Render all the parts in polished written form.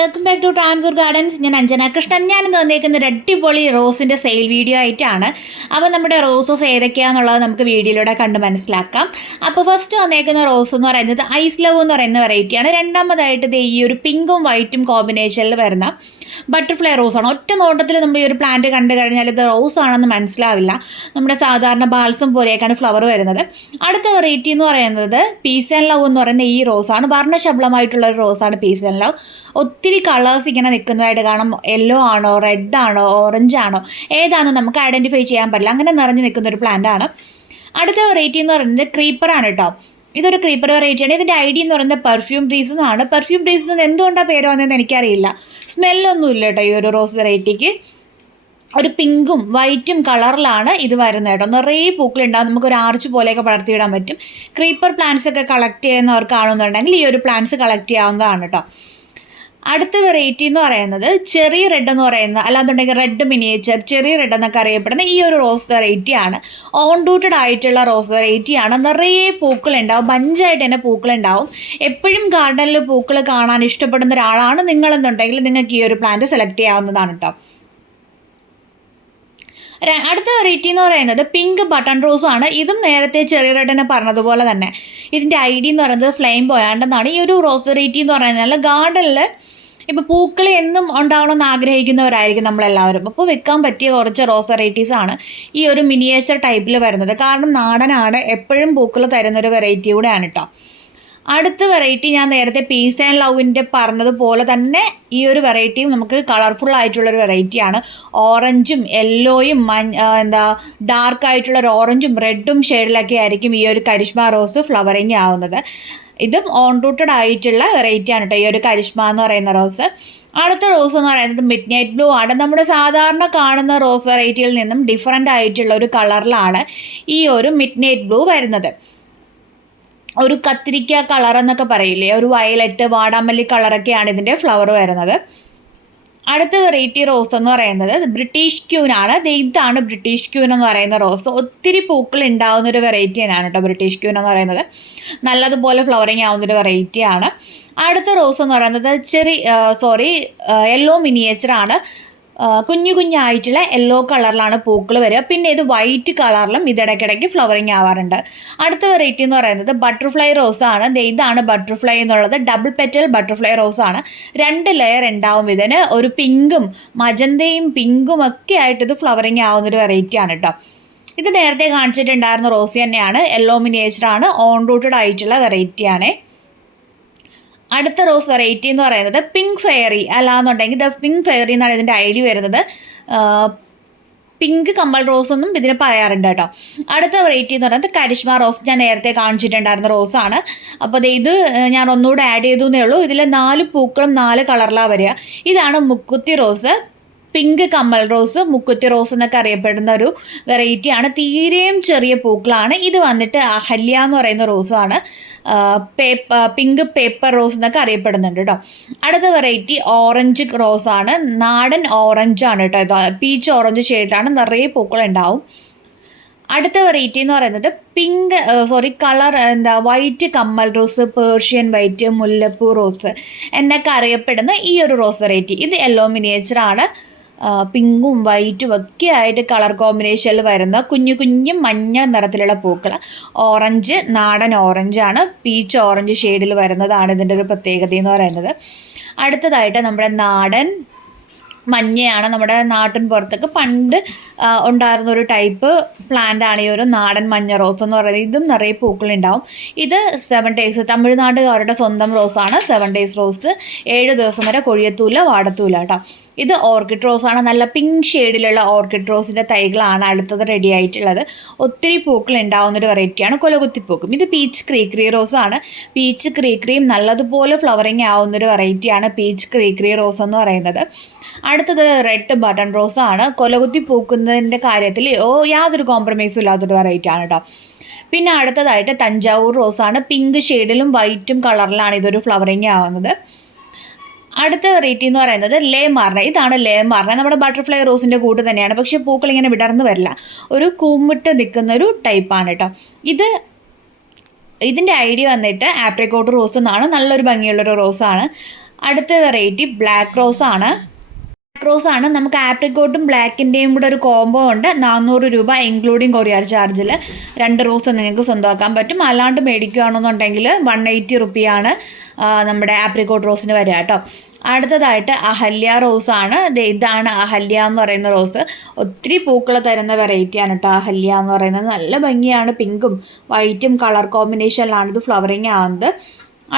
Welcome back to Travancore Gardens. ഞാൻ അഞ്ജന കൃഷ്ണൻ. ഞാനിന്ന് വന്നേക്കുന്ന ഒരു അടിപൊളി റോസിൻ്റെ സെയിൽ വീഡിയോ ആയിട്ടാണ്. അപ്പോൾ നമ്മുടെ റോസസ് ഏതൊക്കെയാണെന്നുള്ളത് നമുക്ക് വീഡിയോയിലൂടെ കണ്ട് മനസ്സിലാക്കാം. അപ്പോൾ ഫസ്റ്റ് വന്നേക്കുന്ന റോസ് എന്ന് പറയുന്നത് ഐസ് ലവ് എന്ന് പറയുന്ന വെറൈറ്റിയാണ്. രണ്ടാമതായിട്ട് ഈ ഒരു പിങ്കും വൈറ്റും കോമ്പിനേഷനിൽ വരുന്ന ബട്ടർഫ്ലൈ റോസാണ്. ഒറ്റ നോട്ടത്തിൽ നമ്മൾ ഈ ഒരു പ്ലാന്റ് കണ്ടു കഴിഞ്ഞാൽ ഇത് റോസ് ആണെന്ന് മനസ്സിലാവില്ല. നമ്മുടെ സാധാരണ ബാൾസം പോലെയൊക്കെയാണ് ഫ്ലവർ വരുന്നത്. അടുത്ത വെറൈറ്റി എന്ന് പറയുന്നത് പീസ് ആൻഡ് ലവ് എന്ന് പറയുന്ന ഈ റോസാണ്. വർണ്ണശബളമായിട്ടുള്ള ഒരു റോസാണ് പീസ് ആൻഡ് ലവ്. ഒത്തിരി കളേഴ്സ് ഇങ്ങനെ നിൽക്കുന്നതായിട്ട് കാണാം. യെല്ലോ ആണോ, റെഡ് ആണോ, ഓറഞ്ച് ആണോ, ഏതാണെന്ന് നമുക്ക് ഐഡൻറ്റിഫൈ ചെയ്യാൻ പറ്റില്ല. അങ്ങനെ നിറഞ്ഞു നിൽക്കുന്ന ഒരു പ്ലാന്റ് ആണ്. അടുത്ത വെറൈറ്റി എന്ന് പറയുന്നത് ക്രീപ്പറാണ് കേട്ടോ. ഇതൊരു ക്രീപ്പർ വെറൈറ്റിയാണ്. ഇതിൻ്റെ ഐഡിയ എന്ന് പറയുന്നത് പെർഫ്യൂം ബ്രീസ് എന്നാണ്. പെർഫ്യൂം ബ്രീസ് എന്ന് എന്തുകൊണ്ടാണ് പേര് വന്നതെന്ന് എനിക്കറിയില്ല. സ്മെല്ലൊന്നുമില്ല കേട്ടോ ഈ ഒരു റോസ് വെറൈറ്റിക്ക്. ഒരു പിങ്കും വൈറ്റും കളറിലാണ് ഇത് വരുന്നത് കേട്ടോ. നിറയെ പൂക്കളുണ്ടാകും. നമുക്കൊരു ആർച്ച് പോലെയൊക്കെ പടർത്തിയിടാൻ പറ്റും. ക്രീപ്പർ പ്ലാന്റ്സ് ഒക്കെ കളക്ട് ചെയ്യുന്നവർക്കാണെന്നുണ്ടെങ്കിൽ ഈ ഒരു പ്ലാന്റ്സ് കളക്ട് ചെയ്യാവുന്നതാണ് കേട്ടോ. അടുത്ത വെറൈറ്റി എന്ന് പറയുന്നത് ചെറി റെഡ് എന്ന് പറയുന്ന, അല്ലാന്നുണ്ടെങ്കിൽ റെഡ് മിനിയേച്ചർ, ചെറി റെഡ് എന്നൊക്കെ അറിയപ്പെടുന്ന ഈ ഒരു റോസ് വെറൈറ്റിയാണ്. ഓൺ ഡൂട്ടഡ് ആയിട്ടുള്ള റോസ് വെറൈറ്റിയാണ്. നിറയെ പൂക്കളുണ്ടാവും, ബഞ്ചായിട്ട് തന്നെ പൂക്കളുണ്ടാവും. എപ്പോഴും ഗാർഡനിൽ പൂക്കൾ കാണാൻ ഇഷ്ടപ്പെടുന്ന ഒരാളാണ് നിങ്ങളെന്നുണ്ടെങ്കിൽ നിങ്ങൾക്ക് ഈ ഒരു പ്ലാന്റ് സെലക്ട് ചെയ്യാവുന്നതാണ് കേട്ടോ. അടുത്ത വെറൈറ്റി എന്ന് പറയുന്നത് പിങ്ക് ബട്ടൺ റോസും ആണ്. ഇതും നേരത്തെ ചെറിയ റെഡിനെ പറഞ്ഞതുപോലെ തന്നെ ഇതിൻ്റെ ഐഡിയ എന്ന് പറയുന്നത് ഫ്ലെയിം ബോയാണ്ടെന്നാണ്. ഈ ഒരു റോസ് വെറൈറ്റി എന്ന് പറയുന്നത് ഗാർഡനിൽ ഇപ്പോൾ പൂക്കൾ എന്നും ഉണ്ടാവണമെന്ന് ആഗ്രഹിക്കുന്നവരായിരിക്കും നമ്മളെല്ലാവരും. അപ്പോൾ വെക്കാൻ പറ്റിയ കുറച്ച് റോസ് വെറൈറ്റീസാണ് ഈ ഒരു മിനിയേച്ചർ ടൈപ്പിൽ വരുന്നത്. കാരണം നാടനാണ്, എപ്പോഴും പൂക്കൾ തരുന്നൊരു വെറൈറ്റി കൂടെയാണ് കേട്ടോ. അടുത്ത വെറൈറ്റി ഞാൻ നേരത്തെ പീസ് ആൻഡ് ലവിൻ്റെ പറഞ്ഞതുപോലെ തന്നെ ഈ ഒരു വെറൈറ്റിയും നമുക്ക് കളർഫുൾ ആയിട്ടുള്ളൊരു വെറൈറ്റിയാണ്. ഓറഞ്ചും യെല്ലോയും ഡാർക്ക് ആയിട്ടുള്ള ഒരു ഓറഞ്ചും റെഡും ഷെയ്ഡിലൊക്കെ ആയിരിക്കും ഈ ഒരു കരിഷ്മ റോസ് ഫ്ലവറിങ് ആവുന്നത്. ഇതും ഓൺ റൂട്ടഡ് ആയിട്ടുള്ള വെറൈറ്റിയാണ് കേട്ടോ ഈ ഒരു കരിഷ്മ എന്ന് പറയുന്ന റോസ്. അടുത്ത റോസ് എന്ന് പറയുന്നത് മിഡ് നൈറ്റ് ബ്ലൂ ആണ്. നമ്മുടെ സാധാരണ കാണുന്ന റോസ് വെറൈറ്റിയിൽ നിന്നും ഡിഫറെൻ്റ് ആയിട്ടുള്ള ഒരു കളറിലാണ് ഈ ഒരു മിഡ് നൈറ്റ് ബ്ലൂ വരുന്നത്. ഒരു കത്തിരിക്ക കളർ എന്നൊക്കെ പറയില്ലേ, ഒരു വയലറ്റ് വാടാമല്ലി കളറൊക്കെയാണ് ഇതിൻ്റെ ഫ്ലവർ വരുന്നത്. അടുത്ത വെറൈറ്റി റോസ് എന്ന് പറയുന്നത് ബ്രിട്ടീഷ് ക്യൂൻ ആണ്. ഇതാണ് ബ്രിട്ടീഷ് ക്യൂൻ എന്ന് പറയുന്ന റോസ്. ഒത്തിരി പൂക്കൾ ഉണ്ടാകുന്ന ഒരു വെറൈറ്റി തന്നെയാണ് കേട്ടോ ബ്രിട്ടീഷ് ക്യൂൻ എന്ന് പറയുന്നത്. നല്ലതുപോലെ ഫ്ലവറിങ് ആവുന്നൊരു വെറൈറ്റിയാണ്. അടുത്ത റോസ് എന്ന് പറയുന്നത് യെല്ലോ മിനിയേച്ചർ ആണ്. കുഞ്ഞു കുഞ്ഞായിട്ടുള്ള യെല്ലോ കളറിലാണ് പൂക്കൾ വരിക. പിന്നെ ഇത് വൈറ്റ് കളറിലും ഇതിടയ്ക്കിടയ്ക്ക് ഫ്ലവറിങ് ആവാറുണ്ട്. അടുത്ത വെറൈറ്റി എന്ന് പറയുന്നത് ബട്ടർഫ്ലൈ റോസാണ്. ഇതാണ് ബട്ടർഫ്ലൈ എന്നുള്ളത്. ഡബിൾ പെറ്റൽ ബട്ടർഫ്ലൈ റോസാണ്. 2 ലെയർ ഉണ്ടാവും ഇതിന്. ഒരു പിങ്കും മജന്തയും പിങ്കും ഒക്കെ ആയിട്ട് ഇത് ഫ്ലവറിങ് ആവുന്നൊരു വെറൈറ്റിയാണ് കേട്ടോ. ഇത് നേരത്തെ കാണിച്ചിട്ടുണ്ടായിരുന്ന റോസ് തന്നെയാണ്. യെല്ലോ മിനിയേച്ചറാണ്. ഓൺ റൂട്ടഡ് ആയിട്ടുള്ള വെറൈറ്റിയാണ്. അടുത്ത റോസ് വെറൈറ്റി എന്ന് പറയുന്നത് പിങ്ക് ഫെയറി, അല്ലാന്നുണ്ടെങ്കിൽ പിങ്ക് ഫെയറി എന്നാണ് ഇതിൻ്റെ ഐഡിയ വരുന്നത്. പിങ്ക് കമ്മൽ റോസ് എന്നും ഇതിന് പറയാറുണ്ട് കേട്ടോ. അടുത്ത വെറൈറ്റി എന്ന് പറയുന്നത് കരിഷ്മ റോസ്. ഞാൻ നേരത്തെ കാണിച്ചിട്ടുണ്ടായിരുന്ന റോസാണ്. അപ്പോൾ ഇത് ഞാൻ ഒന്നുകൂടെ ആഡ് ചെയ്തു എന്നേ ഉള്ളൂ. ഇതിൽ 4 പൂക്കളും 4 കളറിലാണ് വരിക. ഇതാണ് മുക്കുത്തി റോസ്. പിങ്ക് കമ്മൽ റോസ്, മുക്കുത്തി റോസ് എന്നൊക്കെ അറിയപ്പെടുന്ന ഒരു വെറൈറ്റിയാണ്. തീരെയും ചെറിയ പൂക്കളാണ്. ഇത് വന്നിട്ട് അഹല്യ എന്ന് പറയുന്ന റോസാണ്. പിങ്ക് പേപ്പർ റോസ് എന്നൊക്കെ അറിയപ്പെടുന്നുണ്ട് കേട്ടോ. അടുത്ത വെറൈറ്റി ഓറഞ്ച് റോസാണ്. നാടൻ ഓറഞ്ചാണ് കേട്ടോ. ഇത് പീച്ച് ഓറഞ്ച് ഷെയ്ഡിലാണ്. നിറയെ പൂക്കളുണ്ടാവും. അടുത്ത വെറൈറ്റി എന്ന് പറയുന്നത് വൈറ്റ് കമ്മൽ റോസ്, പേർഷ്യൻ വൈറ്റ്, മുല്ലപ്പൂ റോസ് എന്നൊക്കെ അറിയപ്പെടുന്ന ഈ ഒരു റോസ് വെറൈറ്റി. ഇത് യെല്ലോ മിനിയേച്ചറാണ്. പിങ്കും വൈറ്റും ഒക്കെ ആയിട്ട് കളർ കോമ്പിനേഷനിൽ വരുന്ന കുഞ്ഞു കുഞ്ഞു മഞ്ഞ നിറത്തിലുള്ള പൂക്കൾ. ഓറഞ്ച്, നാടൻ ഓറഞ്ചാണ്. പീച്ച് ഓറഞ്ച് ഷെയ്ഡിൽ വരുന്നതാണ് ഇതിൻ്റെ ഒരു പ്രത്യേകത എന്ന് പറയുന്നത്. അടുത്തതായിട്ട് നമ്മുടെ നാടൻ മഞ്ഞയാണ്. നമ്മുടെ നാട്ടിൻ പുറത്തൊക്കെ പണ്ട് ഉണ്ടായിരുന്ന ഒരു ടൈപ്പ് പ്ലാന്റ് ആണ് ഈ ഒരു നാടൻ മഞ്ഞ റോസ് എന്ന് പറയുന്നത്. ഇതും നിറയെ പൂക്കളുണ്ടാവും. ഇത് 7 ഡേയ്സ്, തമിഴ്നാട്ടുകാരുടെ സ്വന്തം റോസാണ്. 7 ഡേയ്സ് റോസ്. 7 ദിവസം വരെ കൊഴിയത്തൂല, വാടത്തൂല കേട്ടോ. ഇത് ഓർക്കിഡ് റോസാണ്. നല്ല പിങ്ക് ഷെയ്ഡിലുള്ള ഓർക്കിഡ് റോസിൻ്റെ തൈകളാണ് അടുത്തത് റെഡി ആയിട്ടുള്ളത്. ഒത്തിരി പൂക്കൾ ഉണ്ടാവുന്നൊരു വെറൈറ്റിയാണ് കൊലകുത്തിപ്പൂക്കും. ഇത് പീച്ച് ക്രീക്രി റോസാണ്. പീച്ച് ക്രീക്രിയും നല്ലതുപോലെ ഫ്ലവറിങ് ആവുന്നൊരു വെറൈറ്റിയാണ് പീച്ച് ക്രീക്രി റോസ് എന്ന് പറയുന്നത്. അടുത്തത് റെഡ് ബട്ടൺ റോസാണ്. കൊലകുത്തി പൂക്കുന്നതിൻ്റെ കാര്യത്തിൽ യാതൊരു കോംപ്രമൈസും ഇല്ലാത്തൊരു വെറൈറ്റിയാണ് കേട്ടോ. പിന്നെ അടുത്തതായിട്ട് തഞ്ചാവൂർ റോസാണ്. പിങ്ക് ഷെയ്ഡിലും വൈറ്റും കളറിലാണ് ഇതൊരു ഫ്ലവറിങ് ആവുന്നത്. അടുത്ത വെറൈറ്റി എന്ന് പറയുന്നത് ലേ മാർണ. ഇതാണ് ലേ മാർണ. നമ്മുടെ ബട്ടർഫ്ലൈ റോസിൻ്റെ കൂട്ട് തന്നെയാണ്. പക്ഷേ പൂക്കൾ ഇങ്ങനെ വിടർന്ന് വരില്ല. ഒരു കൂമ്പിട്ട് നിൽക്കുന്ന ഒരു ടൈപ്പാണ് കേട്ടോ. ഇതിൻ്റെ ഐഡിയ വന്നിട്ട് ആപ്രിക്കോട്ട് റോസ് എന്നാണ്. നല്ലൊരു ഭംഗിയുള്ളൊരു റോസാണ്. അടുത്ത വെറൈറ്റി ബ്ലാക്ക് റോസ് ആണ്. നമുക്ക് ആപ്രിക്കോട്ടും ബ്ലാക്കിൻ്റെയും കൂടെ ഒരു കോംബോ ഉണ്ട്. 400 രൂപ ഇൻക്ലൂഡിങ് കൊറിയർ ചാർജിൽ 2 റോസ് നിങ്ങൾക്ക് സ്വന്തമാക്കാൻ പറ്റും. അല്ലാണ്ട് മേടിക്കുകയാണെന്നുണ്ടെങ്കിൽ 180 റുപ്പിയാണ് നമ്മുടെ ആപ്രിക്കോട്ട് റോസിന് വരിക കേട്ടോ. അടുത്തതായിട്ട് അഹല്യ റോസാണ്. ഇതാണ് അഹല്യ എന്ന് പറയുന്ന റോസ്. ഒത്തിരി പൂക്കൾ തരുന്ന വെറൈറ്റിയാണ് കേട്ടോ അഹല്യ എന്ന് പറയുന്നത്. നല്ല ഭംഗിയാണ്, പിങ്കും വൈറ്റും കളർ കോമ്പിനേഷനിലാണ് ഇത് ഫ്ലവറിങ് ആവുന്നത്.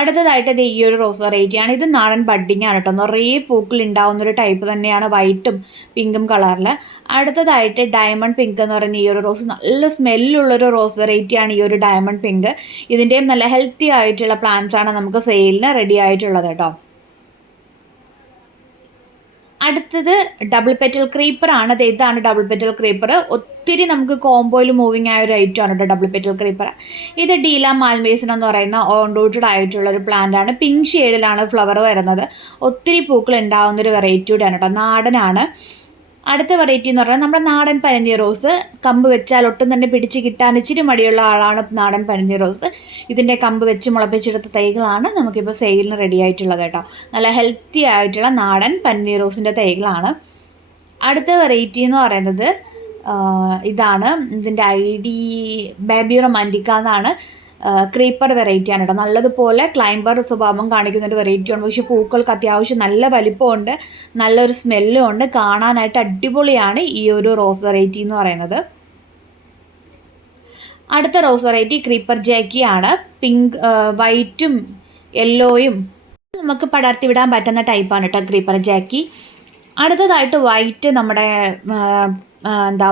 അടുത്തതായിട്ട് ഇത് ഈ ഒരു റോസ് വെറൈറ്റിയാണ്. ഇത് നാടൻ ബഡ്ഡിങ് ആണ് കേട്ടോ. നിറയെ പൂക്കൾ ഉണ്ടാവുന്നൊരു ടൈപ്പ് തന്നെയാണ്, വൈറ്റും പിങ്കും കളറിൽ. അടുത്തതായിട്ട് ഡയമണ്ട് പിങ്ക് എന്ന് പറയുന്ന ഈ ഒരു റോസ്, നല്ല സ്മെല്ലുള്ളൊരു റോസ് വെറൈറ്റിയാണ് ഈ ഒരു ഡയമണ്ട് പിങ്ക്. ഇതിൻ്റെയും നല്ല ഹെൽത്തി ആയിട്ടുള്ള പ്ലാന്റ്സ് ആണ് നമുക്ക് സെയിലിന് റെഡി ആയിട്ടുള്ളത് കേട്ടോ. അടുത്തത് ഡബിൾ പെറ്റൽ ക്രീപ്പർ ആണ്. ഇതാണ് ഡബിൾ പെറ്റൽ ക്രീപ്പർ. ഒത്തിരി നമുക്ക് കോംബോയിൽ മൂവിങ് ആയ ഒരു ഐറ്റം ആണ് കേട്ടോ ഡബിൾ പെറ്റൽ ക്രീപ്പർ. ഇത് ഡീല മാൽമേസൺ എന്ന് പറയുന്ന ഓൺ റൂട്ടഡ് ആയിട്ടുള്ള ഒരു പ്ലാന്റ് ആണ്. പിങ്ക് ഷെയ്ഡിലാണ് ഫ്ലവർ വരുന്നത്. ഒത്തിരി പൂക്കൾ ഉണ്ടാകുന്നൊരു വെറൈറ്റിയുടെയാണ് കേട്ടോ, നാടനാണ്. അടുത്ത വെറൈറ്റി എന്ന് പറഞ്ഞാൽ നമ്മുടെ നാടൻ പനിനീർ റോസ്. കമ്പ് വെച്ചാൽ ഒട്ടും തന്നെ പിടിച്ച് കിട്ടാൻ ഇച്ചിരി മടിയുള്ള ആളാണ് നാടൻ പനിനീർ റോസ്. ഇതിൻ്റെ കമ്പ് വെച്ച് മുളപ്പിച്ചെടുത്ത തൈകളാണ് നമുക്കിപ്പോൾ സെയിലിന് റെഡി ആയിട്ടുള്ളത് കേട്ടോ. നല്ല ഹെൽത്തി ആയിട്ടുള്ള നാടൻ പനിനീർ റോസിൻ്റെ തൈകളാണ്. അടുത്ത വെറൈറ്റി എന്ന് പറയുന്നത് ഇതാണ്. ഇതിൻ്റെ ഐഡി ബേബി റൊമാൻറ്റിക്ക എന്നാണ്. ക്രീപ്പർ വെറൈറ്റിയാണ് കേട്ടോ. നല്ലതുപോലെ ക്ലൈംബർ സ്വഭാവം കാണിക്കുന്ന ഒരു വെറൈറ്റിയാണ്. പക്ഷേ പൂക്കൾക്ക് അത്യാവശ്യം നല്ല വലിപ്പമുണ്ട്, നല്ലൊരു സ്മെല്ലും ഉണ്ട്, കാണാനായിട്ട് അടിപൊളിയാണ് ഈ ഒരു റോസ് വെറൈറ്റി എന്ന് പറയുന്നത്. അടുത്ത റോസ് വെറൈറ്റി ക്രീപ്പർ ജാക്കിയാണ്. പിങ്ക് വൈറ്റും യെല്ലോയും നമുക്ക് പടർത്തി വിടാൻ പറ്റുന്ന ടൈപ്പാണ് കേട്ടോ ക്രീപ്പർ ജാക്കി. അടുത്തതായിട്ട് വൈറ്റ് നമ്മുടെ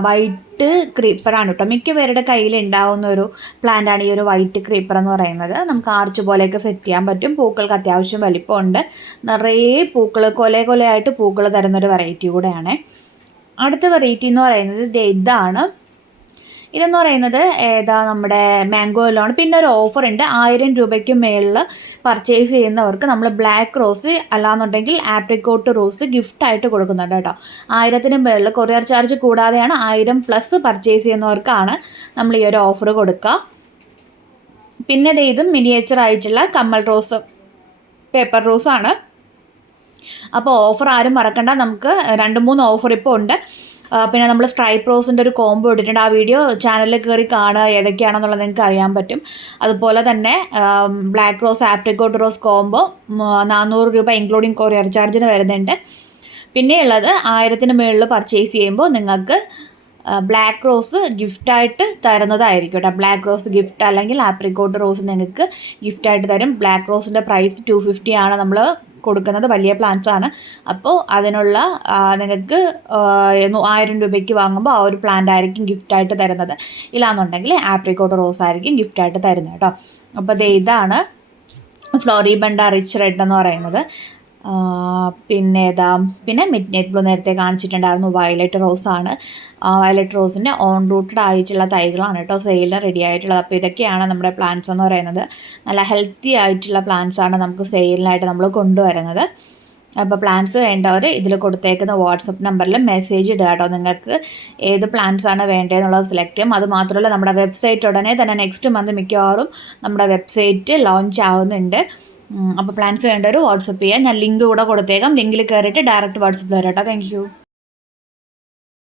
വൈറ്റ് ക്രീപ്പറാണ് കേട്ടോ. മിക്ക പേരുടെ കയ്യിൽ ഉണ്ടാവുന്ന ഒരു പ്ലാന്റാണ് ഈ ഒരു വൈറ്റ് ക്രീപ്പർ എന്ന് പറയുന്നത്. നമുക്ക് ആർച്ച് പോലെയൊക്കെ സെറ്റ് ചെയ്യാൻ പറ്റും. പൂക്കൾക്ക് അത്യാവശ്യം വലിപ്പമുണ്ട്, നിറയെ പൂക്കൾ കൊലയായിട്ട് പൂക്കൾ തരുന്നൊരു വെറൈറ്റി കൂടെയാണ്. അടുത്ത വെറൈറ്റി എന്ന് പറയുന്നത് ഇതാണ്. ഇതെന്ന് പറയുന്നത് നമ്മുടെ മാംഗോയിലാണ്. പിന്നെ ഒരു ഓഫർ ഉണ്ട്. 1000 രൂപയ്ക്ക് മേളിൽ പർച്ചേസ് ചെയ്യുന്നവർക്ക് നമ്മൾ ബ്ലാക്ക് റോസ് അല്ലാന്നുണ്ടെങ്കിൽ ആപ്രിക്കോട്ട് റോസ് ഗിഫ്റ്റായിട്ട് കൊടുക്കുന്നുണ്ട് കേട്ടോ. 1000-ന് മേളിൽ കൊറിയർ ചാർജ് കൂടാതെയാണ് 1000+ പർച്ചേസ് ചെയ്യുന്നവർക്കാണ് നമ്മൾ ഈ ഒരു ഓഫർ കൊടുക്കുക. പിന്നെ ഇതും മിനിയേച്ചർ ആയിട്ടുള്ള കമ്മൽ റോസ്, പേപ്പർ റോസാണ്. അപ്പോൾ ഓഫർ ആരും മറക്കണ്ട. നമുക്ക് 2-3 ഓഫർ ഇപ്പോൾ ഉണ്ട്. പിന്നെ നമ്മൾ സ്ട്രൈപ്പ് റോസിൻ്റെ ഒരു കോംബോ ഇട്ടിട്ടുണ്ട്. ആ വീഡിയോ ചാനലിൽ കയറി കാണുക, ഏതൊക്കെയാണെന്നുള്ളത് നിങ്ങൾക്ക് അറിയാൻ പറ്റും. അതുപോലെ തന്നെ black rose apricot rose combo 400 രൂപ ഇൻക്ലൂഡിങ് കൊറിയർ ചാർജിന് വരുന്നുണ്ട്. പിന്നെയുള്ളത് 1000-ന് മുകളിൽ പർച്ചേസ് ചെയ്യുമ്പോൾ നിങ്ങൾക്ക് ബ്ലാക്ക് റോസ് ഗിഫ്റ്റായിട്ട് തരുന്നതായിരിക്കും കേട്ടോ. ബ്ലാക്ക് റോസ് ഗിഫ്റ്റ് അല്ലെങ്കിൽ ആപ്രിക്കോട്ട് റോസ് നിങ്ങൾക്ക് ഗിഫ്റ്റായിട്ട് തരും. ബ്ലാക്ക് റോസിൻ്റെ പ്രൈസ് 250 ആണ് നമ്മൾ കൊടുക്കുന്നത്. വലിയ പ്ലാന്റ്സ് ആണ്. അപ്പോൾ അതിനുള്ള നിങ്ങൾക്ക് 1000 രൂപയ്ക്ക് വാങ്ങുമ്പോൾ ആ ഒരു പ്ലാന്റ് ആയിരിക്കും ഗിഫ്റ്റായിട്ട് തരുന്നത്. ഇല്ലാന്നുണ്ടെങ്കിൽ ആപ്രിക്കോട്ട് റോസ് ആയിരിക്കും ഗിഫ്റ്റായിട്ട് തരുന്നത് കേട്ടോ. അപ്പോൾ ഇതാണ് ഫ്ലോറിബണ്ട റിച്ച് റെഡ് എന്ന് പറയുന്നത്. പിന്നെ മിഡ് നൈറ്റ് ബ്ലൂ നേരത്തെ കാണിച്ചിട്ടുണ്ടായിരുന്നു. വയലറ്റ് റോസാണ്. വയലറ്റ് റോസിൻ്റെ ഓൺ റൂട്ടഡ് ആയിട്ടുള്ള തൈകളാണ് കേട്ടോ സെയിലിന് റെഡി ആയിട്ടുള്ളത്. അപ്പോൾ ഇതൊക്കെയാണ് നമ്മുടെ പ്ലാന്റ്സ് എന്ന് പറയുന്നത്. നല്ല ഹെൽത്തി ആയിട്ടുള്ള പ്ലാന്റ്സ് ആണ് നമുക്ക് സെയിലിനായിട്ട് നമ്മൾ കൊണ്ടുവരുന്നത്. അപ്പോൾ പ്ലാന്റ്സ് വേണ്ടവർ ഇതിൽ കൊടുത്തേക്കുന്ന വാട്സപ്പ് നമ്പറിൽ മെസ്സേജ് ഇടുക കേട്ടോ. നിങ്ങൾക്ക് ഏത് പ്ലാന്റ്സ് ആണ് വേണ്ടതെന്നുള്ളത് സെലക്ട് ചെയ്യും. അതുമാത്രമല്ല നമ്മുടെ വെബ്സൈറ്റ് ഉടനെ തന്നെ നെക്സ്റ്റ് മന്ത് മിക്കവാറും നമ്മുടെ വെബ്സൈറ്റ് ലോഞ്ച് ആവുന്നുണ്ട്. അപ്പോൾ പ്ലാൻസ് വേണ്ടവർ വാട്സപ്പ് ചെയ്യാം. ഞാൻ ലിങ്ക് കൂടെ കൊടുത്തേക്കാം. ലിങ്കിൽ കയറിയിട്ട് ഡയറക്റ്റ് വാട്സപ്പിൽ വരാം കേട്ടോ. Thank you.